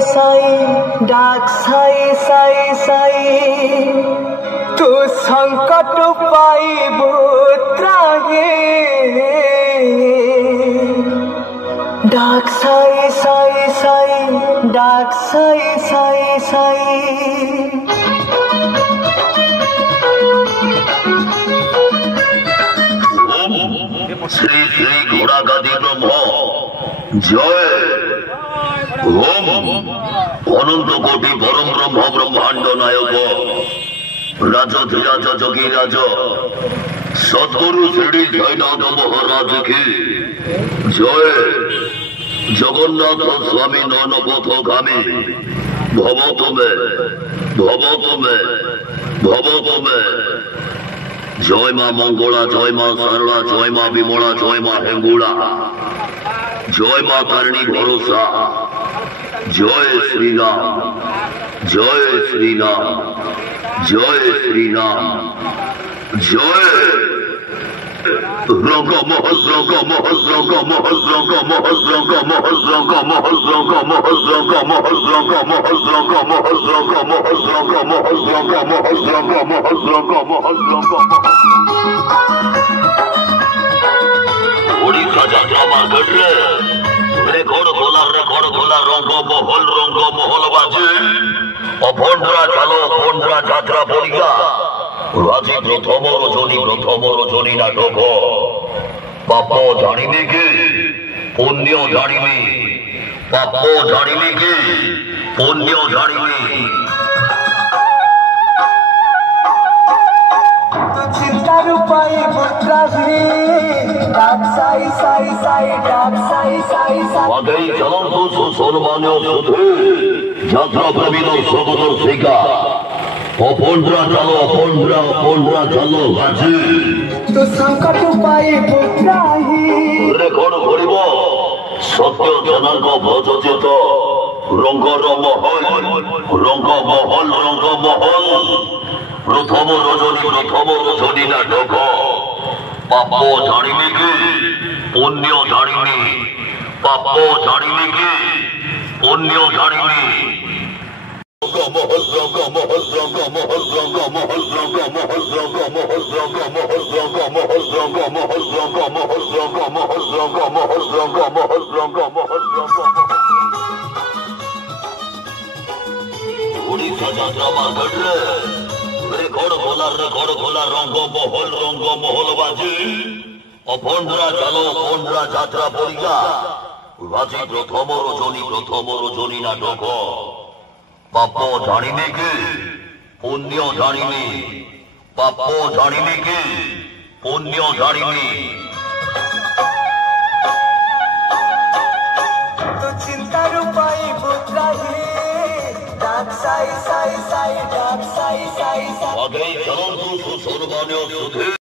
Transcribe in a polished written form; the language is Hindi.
साई डाक साई साई साई तू संकट पाइबु त्राही डाक साई साई साई डाक साई साई साई श्री श्री घोड़ा गादी ब्रह्म जय ओम अनंत कोटि परम ब्रह्म ब्रह्मांड नायक राजधिराज जोगीराज सद्गुरु श्री जयनाथ महाराज की जय जगन्नाथ स्वामी नयन पथगामी भवतु में जय मां मंगला जय मां सरला जय मां विमला जय मां हेंगुला जय मां तारिणी भरोसा जय श्री राम जय श्री राम जय श्री राम जय रंग महस रंग महस रंग महस रंग महस रंग महस रंग महस रंग महस रंग महस रंग महस रंग महस रंग महस रंग महस रंग महस रंग महस रंग महस रंग ओडिशा यात्रा मार्केट रेकर्ड खोला रंग महल बाजे अभंडरा चलो अभंडरा यात्रा पड़िया राजी प्रथम रजनी नाटक पाप जानिबे कि पुण्य जानिबे पाप जानिबे कि पुण्य जानिबे चिंतार पाइबु त्राही डाक साई साई साई डाक साई साई साई आगे चलन्तु सुसम्मान्य सुधे यात्रा प्रेमी दर्शक दर्शिका अभंडरा चलो बाजी तू संकट पाइबु त्राही रेकर्ड करिब सत्य जनार्ग भजचित रंगर महल प्रथम रजनी नाटक पाप जानिबे कि पुण्य जानिबे पाप जानिबे कि पुण्य जानिबे महस रंग महस रंग महस रंग महस रंग महस रंग महस रंग महस रंग महस रंग महस रंग महस रंग महस रंग महस रंग महस रंग महस रंग ओडिशा यात्रा मार्केट रेकर्ड खोला रंग महल बाजे अभंडरा चलो अभंडरा यात्रा पड़िया राजी प्रथम रजनी नाटक पाप जानिबे कि पुण्य जानिबे पाप जानिबे कि पुण्य जानिबे तू चिंतार पाइबु त्राही डाक साई साई साई डाक साई साई साई आगे चलन्तु सुसम्मान्य सुधे